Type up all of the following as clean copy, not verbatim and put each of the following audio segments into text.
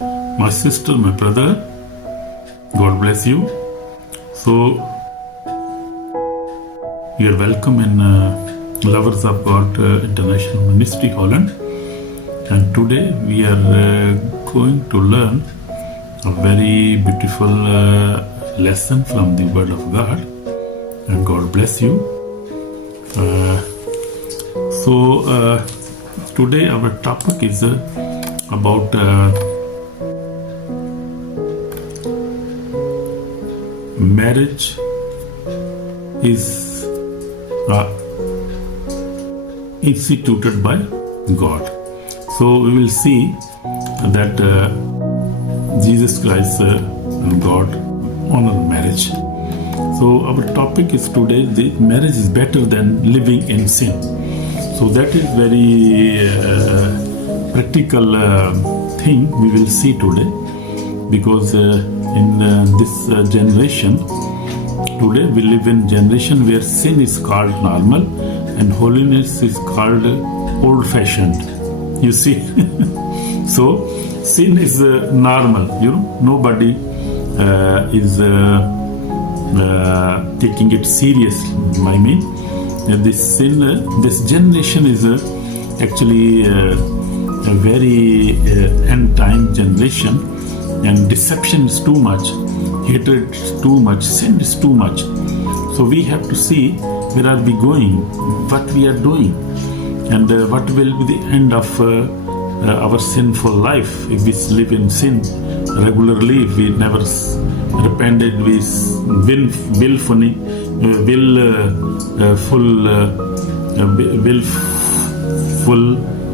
my sister, my brother, God bless you. So, you are welcome in Lovers of God International Ministry, Holland. And today we are going to learn a very beautiful lesson from the Word of God. And God bless you. Today our topic is about marriage is instituted by God. So we will see that Jesus Christ and God honor marriage. So our topic is today, the marriage is better than living in sin. So that is very practical thing we will see today, because in this generation, today we live in generation where sin is called normal and holiness is called old-fashioned. You see, so sin is normal. Nobody is taking it seriously. I mean, this sin, this generation is actually a very end-time generation, and deception is too much, hatred is too much, sin is too much. So we have to see where are we going, what we are doing, and what will be the end of our sinful life if we live in sin regularly, if we never repented, we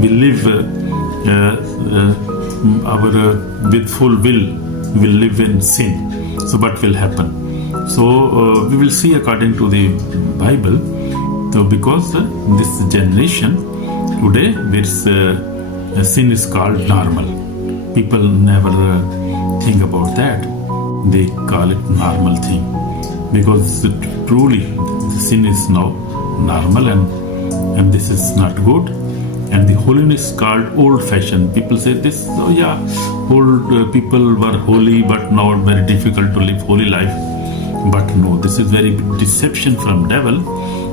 we live with full will live in sin. So what will happen? So we will see according to the Bible. So because this generation today, where sin is called normal, people never think about that. They call it normal thing, because truly sin is now normal, and this is not good. And the holiness called old-fashioned. People say this, oh yeah, old people were holy, but now it's very difficult to live holy life. But no, this is very deception from devil.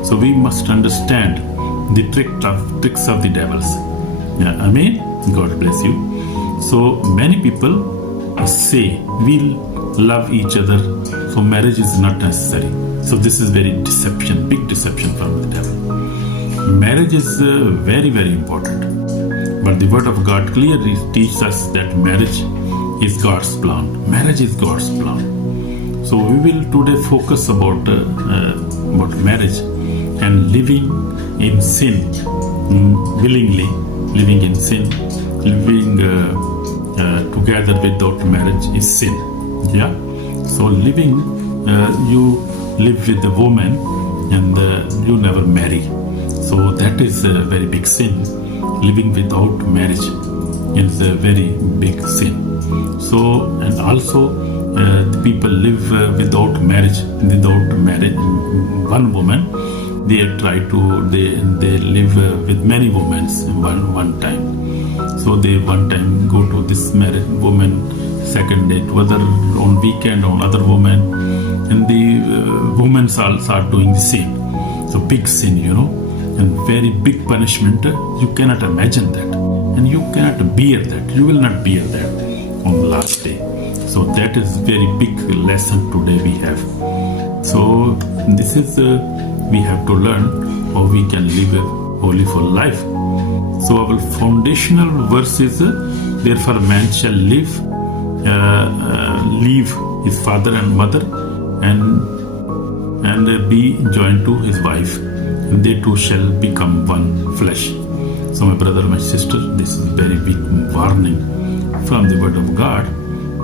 So we must understand the tricks of the devils. Yeah, Amen. God bless you. So many people say we'll love each other, so marriage is not necessary. So this is very deception, big deception from the devil. Marriage is very, very important. But the Word of God clearly teaches us that marriage is God's plan. Marriage is God's plan. So we will today focus about marriage and living in sin, willingly living in sin, living together without marriage is sin. Yeah. So living, you live with a woman and you never marry. So that is a very big sin. Living without marriage is a very big sin. So, and also the people live without marriage. One woman, they live with many women one time. So they one time go to this married woman, second day to other, on weekend on other woman, and the women also are doing the same. So big sin, and very big punishment. You cannot imagine that, and you cannot bear that. You will not bear that on the last day. So that is very big lesson today we have. So this is we have to learn how we can live a holy full life. So our foundational verse is, therefore man shall leave his father and mother and be joined to his wife, and they two shall become one flesh. So my brother, my sister, this is very big warning from the Word of God,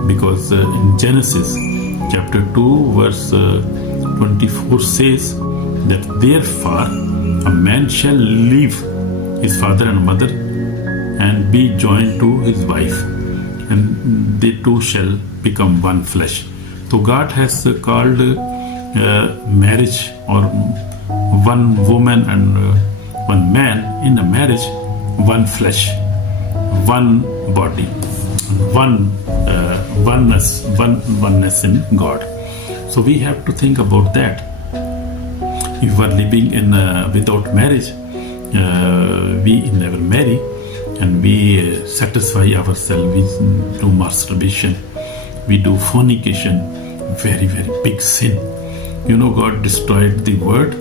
because in Genesis chapter 2 verse 24 says that therefore a man shall leave his father and mother and be joined to his wife, and they two shall become one flesh. So God has called marriage, or one woman and one man in a marriage, one flesh, one body. oneness in God. So we have to think about that. If we are living in without marriage, we never marry, and we satisfy ourselves. We do masturbation, we do fornication, very big sin. God destroyed the word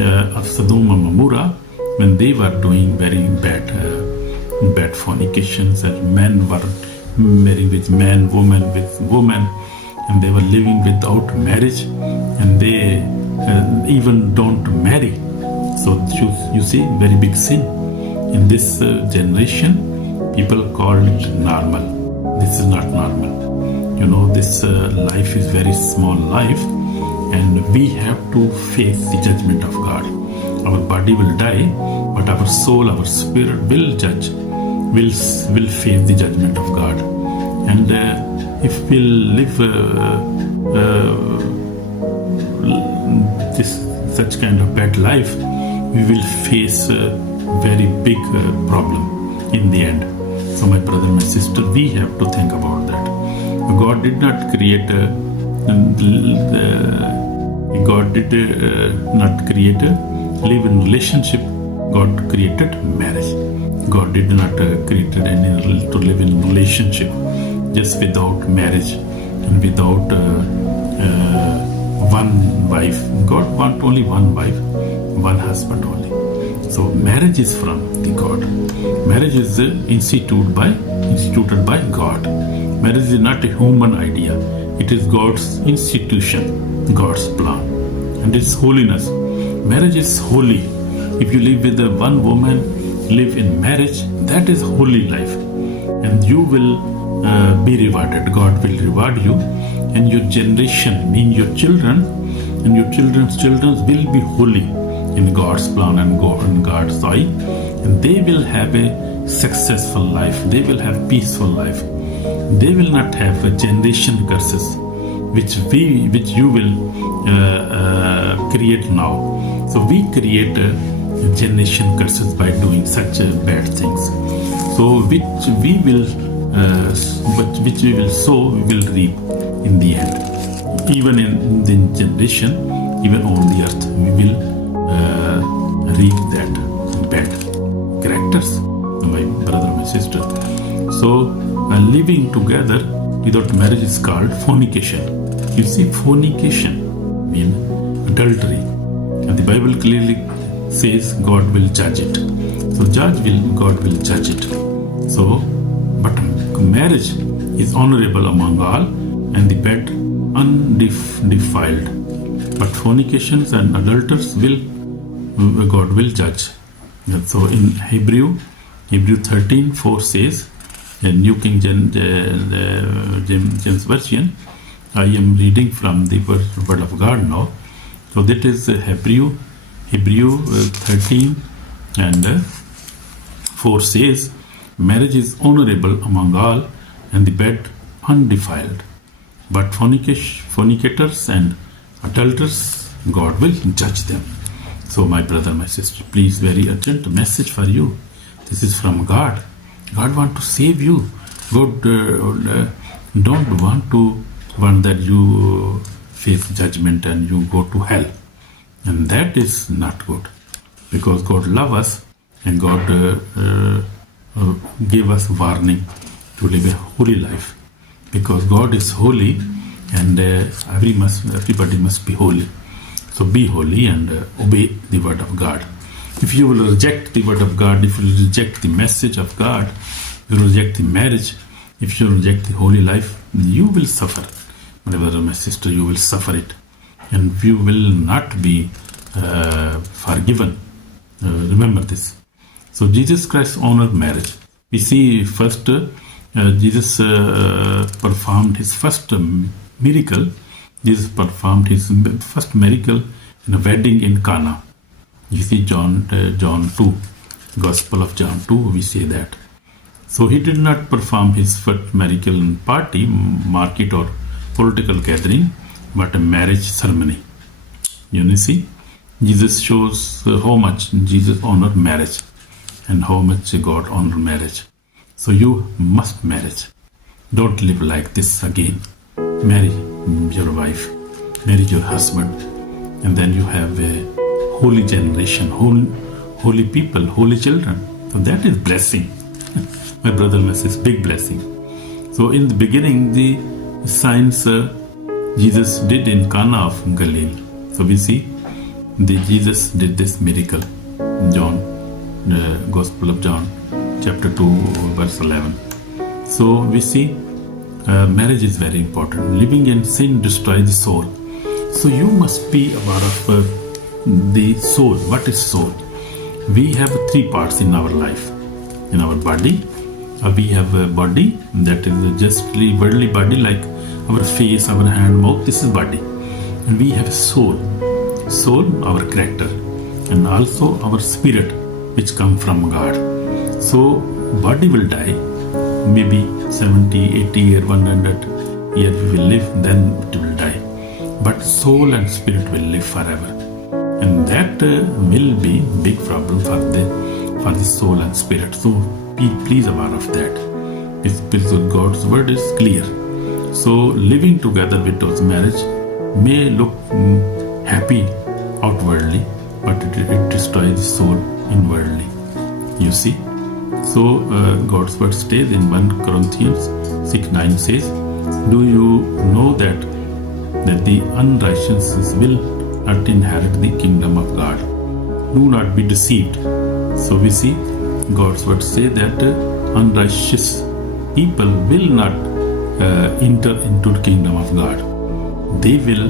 of Sodom and Gomorrah when they were doing very bad fornications, and men were marrying with men, woman with woman, and they were living without marriage, and they even don't marry. So you see, very big sin. In this generation, people call it normal. This is not normal. This life is very small life, and we have to face the judgment of God. Our body will die, but our soul, our spirit will judge, will face the judgment of God. And if we live such kind of bad life, we will face a very big problem in the end. So my brother, my sister, we have to think about that. God did not create live in relationship. God created marriage. God did not create any to live in relationship just without marriage and without one wife. God wants only one wife, one husband only. So marriage is from the God. Marriage is instituted by God. Marriage is not a human idea. It is God's institution, God's plan, and it's holiness. Marriage is holy. If you live with one woman, live in marriage, that is holy life, and you will be rewarded. God will reward you, and your generation, mean your children, and your children's children will be holy in God's plan and in God's eye, and they will have a successful life. They will have peaceful life. They will not have a generation curses, which you will create now. So we create generation curses by doing such bad things. So which we will sow, we will reap in the end. Even in the generation, even on the earth, we will reap that bad characters, my brother, my sister. So living together without marriage is called fornication. You see, fornication means adultery, and the Bible clearly says God will judge it. So God will judge it. So, but marriage is honorable among all, and the bed undefiled. But fornications and adulterers God will judge. And so in Hebrew 13:4 says, in New King James Version, I am reading from the Word of God now. So that is Hebrew 13 and 4 says, marriage is honorable among all, and the bed undefiled. But fornicators and adulterers, God will judge them. So my brother, my sister, please, very urgent message for you. This is from God. God wants to save you. God don't want that you face judgment and you go to hell. And that is not good. Because God loves us, and God gave us warning to live a holy life. Because God is holy, and everybody must be holy. So be holy and obey the word of God. If you will reject the word of God, if you reject the message of God, if you reject the marriage, if you reject the holy life, you will suffer. My brother, my sister, you will suffer it. And you will not be forgiven. Remember this. So Jesus Christ honored marriage. We see first Jesus performed his first miracle. Jesus performed his first miracle in a wedding in Cana. You see John 2, Gospel of John 2, we say that. So he did not perform his first miracle in party, market or political gathering, but a marriage ceremony. You see, Jesus shows how much Jesus honored marriage and how much God honored marriage. So you must marriage. Don't live like this again. Marry your wife, marry your husband, and then you have a holy generation, holy people, holy children. So that is blessing. My brother, my sister, big blessing. So in the beginning, the signs Jesus did in Cana of Galilee. So we see Jesus did this miracle. John, Gospel of John, chapter 2, verse 11. So we see marriage is very important. Living in sin destroys the soul. So you must be aware of the soul. What is soul? We have three parts in our life. In our body, we have a body that is justly worldly body, like our face, our hand, mouth. This is body. And we have a soul, our character, and also our spirit, which come from God. So body will die, maybe 70, 80 or 100 years we will live, then it will die. But soul and spirit will live forever, and that will be big problem for the soul and spirit. So be please aware of that. Because God's word is clear. So living together without marriage may look happy outwardly, but it destroys the soul inwardly. You see. So God's word states in 1 Corinthians 6:9 says, "Do you know that the unrighteous will not inherit the kingdom of God? Do not be deceived." So we see God's word say that unrighteous people will not enter into the kingdom of God. They will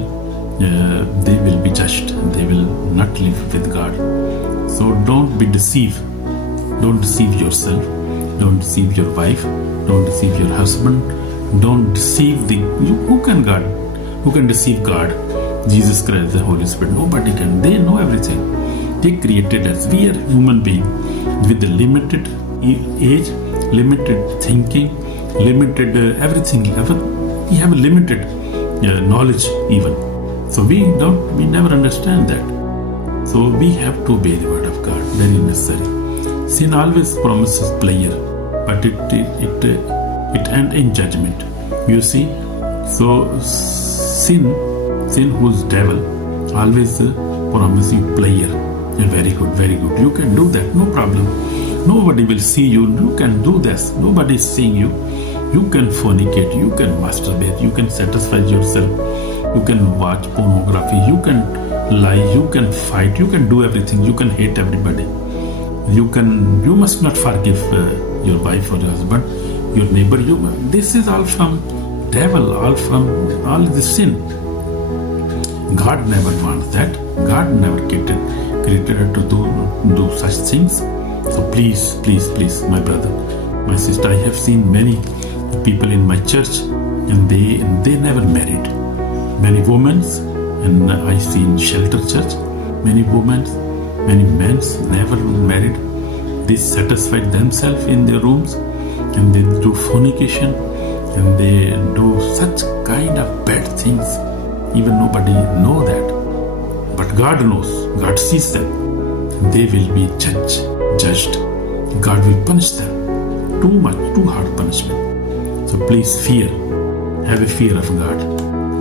be judged. They will not live with God. So don't be deceived. Don't deceive yourself. Don't deceive your wife. Don't deceive your husband. Don't deceive who can deceive God? Jesus Christ, the Holy Spirit. Nobody can. They know everything. They created us. We are human beings with a limited age, limited thinking, limited everything. We have a limited knowledge even. So we never understand that. So we have to obey the word of God. Very necessary. Sin always promises pleasure, but it ends in judgment. You see. So sin who's devil always promises you pleasure. Very good, very good. You can do that, no problem. Nobody will see you. You can do this. Nobody is seeing you. You can fornicate. You can masturbate. You can satisfy yourself. You can watch pornography. You can lie. You can fight. You can do everything. You can hate everybody. You must not forgive your wife or your husband, your neighbor. This is all from devil. All this sin. God never wants that. God never created her to do such things. So please, my brother, my sister, I have seen many people in my church, and they never married. Many women, and I see in shelter church, many women, many men never married. They satisfied themselves in their rooms, and they do fornication, and they do such kind of bad things. Even nobody know that. But God knows. God sees them. They will be judged. God will punish them. Too hard punishment. So please fear. Have a fear of God.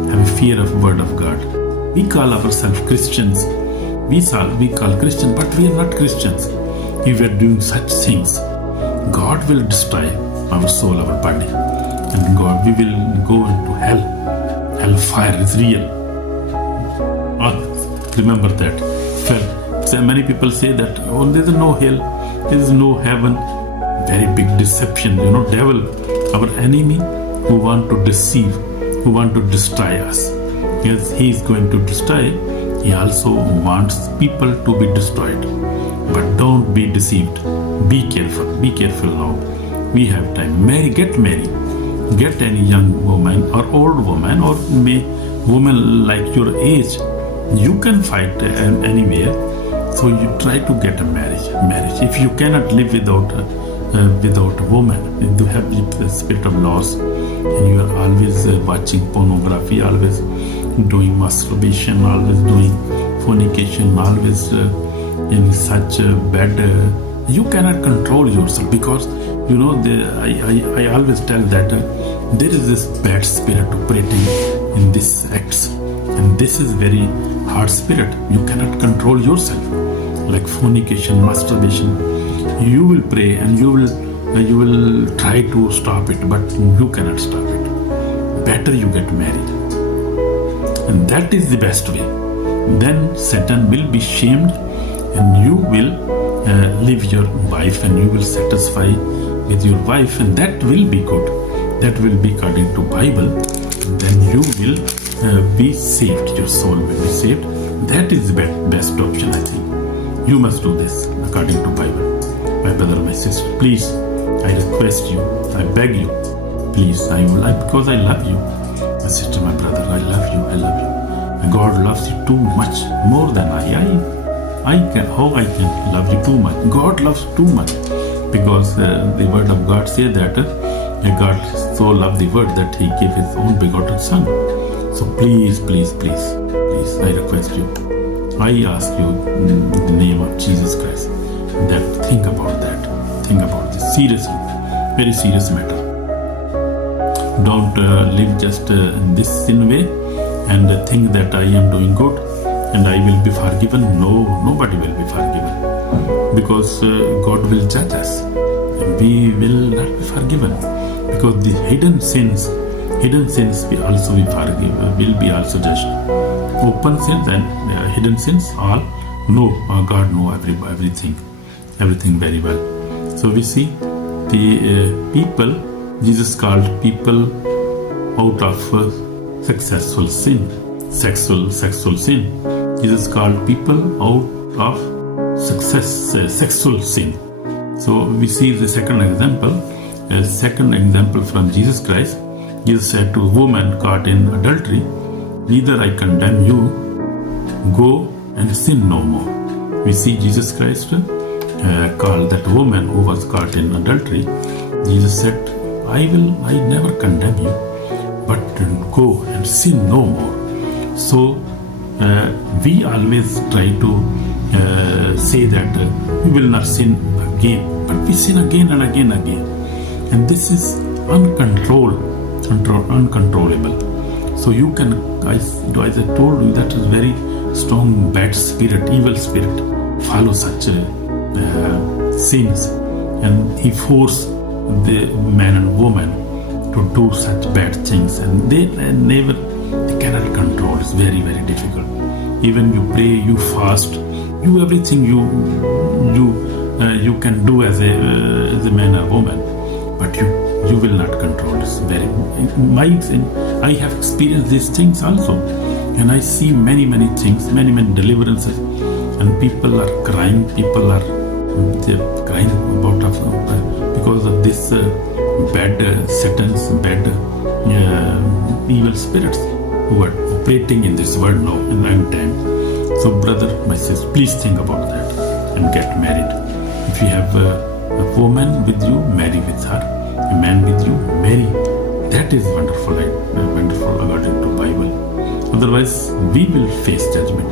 Have a fear of word of God. We call ourselves Christians. We call Christians, but we are not Christians. If we are doing such things, God will destroy our soul, our body. And we will go into hell. Hellfire is real. Remember that. So many people say that, there is no hell, there is no heaven. Very big deception. Devil, our enemy, who want to deceive, who want to destroy us. Yes, he is going to destroy. He also wants people to be destroyed. But don't be deceived. Be careful now. We have time. Get married. Get any young woman or old woman or woman like your age. You can fight anywhere. So you try to get a marriage. If you cannot live without a woman, you have the spirit of loss, and you are always watching pornography, always doing masturbation, always doing fornication, always in such bad. You cannot control yourself, because I always tell that there is this bad spirit operating in these acts, and this is very hard spirit. You cannot control yourself, like fornication, masturbation. You will pray and you will try to stop it, but you cannot stop it. Better you get married, and that is the best way. Then Satan will be shamed, and you will live your wife, and you will satisfy with your wife, and that will be good. That will be according to Bible. Then you will be saved. Your soul will be saved. That is the best option, I think. You must do this according to Bible. My brother, my sister, please, I request you, I beg you, please, because I love you. My sister, my brother, I love you, I love you. God loves you too much, more than how I can love you too much. God loves too much, because the word of God says that God so loved the world that he gave his own begotten son. So please, please, please, please, I request you, I ask you in the name of Jesus Christ, that think about this seriously, very serious matter. Don't live just in this sin way and think that I am doing good and I will be forgiven. No, nobody will be forgiven, because God will judge us. We will not be forgiven, because the hidden sins will also be forgiven, will be also judged. Open sins and hidden sins, all God know everything very well. So we see the people, Jesus called people out of sexual sin. Jesus called people out of sexual sin. So we see the second example from Jesus Christ. Jesus said to a woman caught in adultery, neither I condemn you, go and sin no more. We see Jesus Christ called that woman who was caught in adultery. Jesus said, I never condemn you, but go and sin no more. So we always try to say that we will not sin again, but we sin again and again and again, and this is uncontrollable. So you can, as I told you, that is very strong bad spirit, evil spirit follow such sins, and he force the man and woman to do such bad things, and they cannot control. It's very, very difficult. Even you pray, you fast, you everything you can do as a man or woman, but you will not control. It's very I have experienced these things also, and I see many things, many deliverances, and people are crying. They're crying about because of this bad Satan's bad evil spirits who are operating in this world now in long time. So brother, my sister, please think about that and get married. If you have a woman with you, marry with her. A man with you, marry. That is wonderful according to Bible. Otherwise, we will face judgment.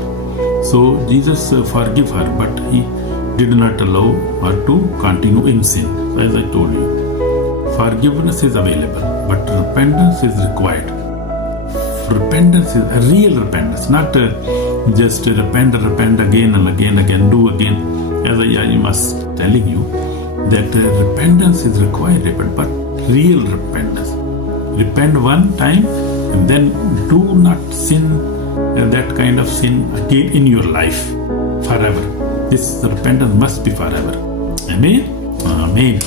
So Jesus forgive her, but he did not allow her to continue in sin. As I told you, forgiveness is available, but repentance is required. Repentance is a real repentance, not just repent again and again, do again. As I was telling you, that repentance is required, but real repentance. Repent one time and then do not sin that kind of sin again in your life forever. This repentance must be forever. Amen? Amen.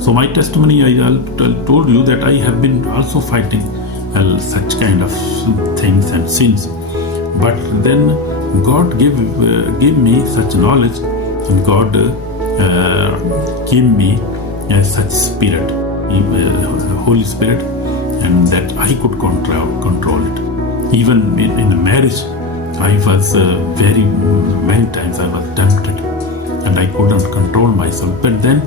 So my testimony, I told you that I have been also fighting such kind of things and sins. But then God gave me such knowledge, and God gave me such spirit, Holy Spirit, and that I could control it. Even in a marriage, I was many times I was tempted, and I couldn't control myself. But then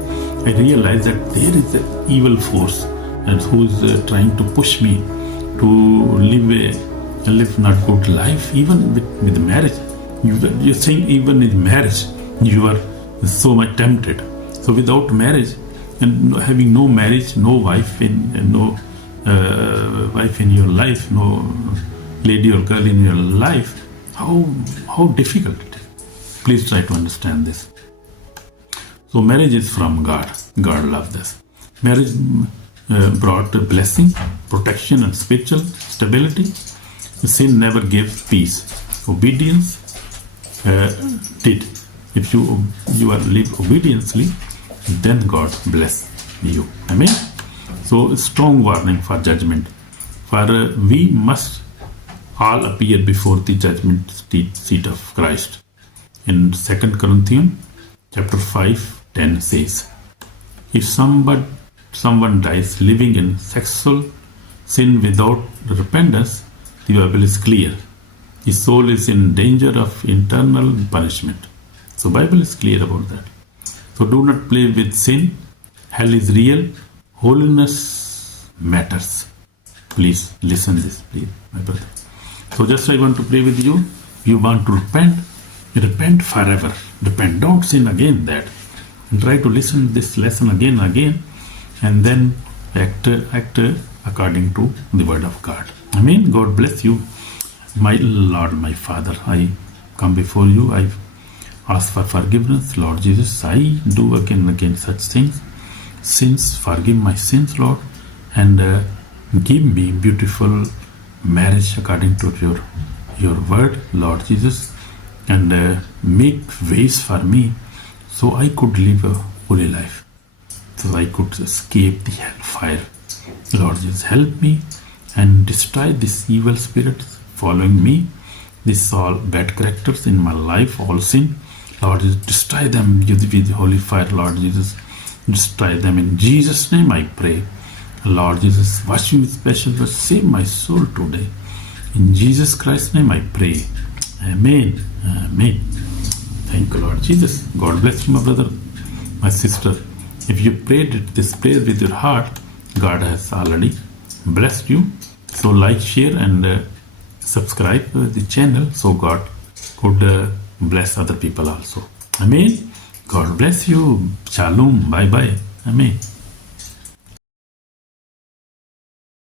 I realized that there is an evil force, and who is trying to push me to live not good life. Even with marriage, you think even in marriage you are so much tempted. So without marriage, and having no marriage, no wife wife in your life, no lady or girl in your life, how difficult it is. Please try to understand this. So marriage is from God. God loves us. Marriage brought blessing, protection, and spiritual stability. Sin never gave peace. Obedience did. If you live obediently, then God bless you. Amen. So strong warning for judgment. For we must all appear before the judgment seat of Christ. In 2 Corinthians chapter 5:10 says, if someone dies living in sexual sin without repentance, the Bible is clear. His soul is in danger of eternal punishment. So Bible is clear about that. So do not play with sin. Hell is real. Holiness matters. Please listen this, please, my brother. So just I want to pray with you. You want to repent? Repent forever. Repent. Don't sin again that. And try to listen this lesson again and again, and then act according to the word of God. Amen. God bless you. My Lord, my Father, I come before you. I ask for forgiveness. Lord Jesus, I do again and again such things. Sins, forgive my sins, Lord, and give me beautiful marriage according to your word, Lord Jesus, and make ways for me so I could live a holy life, so I could escape the hellfire. Lord Jesus, help me and destroy this evil spirits following me, these all bad characters in my life, all sin. Lord Jesus, destroy them with the holy fire, Lord Jesus. Destroy them in Jesus' name, I pray. Lord Jesus, wash me with special blood, save my soul today. In Jesus Christ's name, I pray. Amen. Amen. Thank you, Lord Jesus. God bless you, my brother, my sister. If you prayed this prayer with your heart, God has already blessed you. So like, share, and subscribe the channel so God could bless other people also. Amen. God bless you. Shalom. Bye bye. Amen.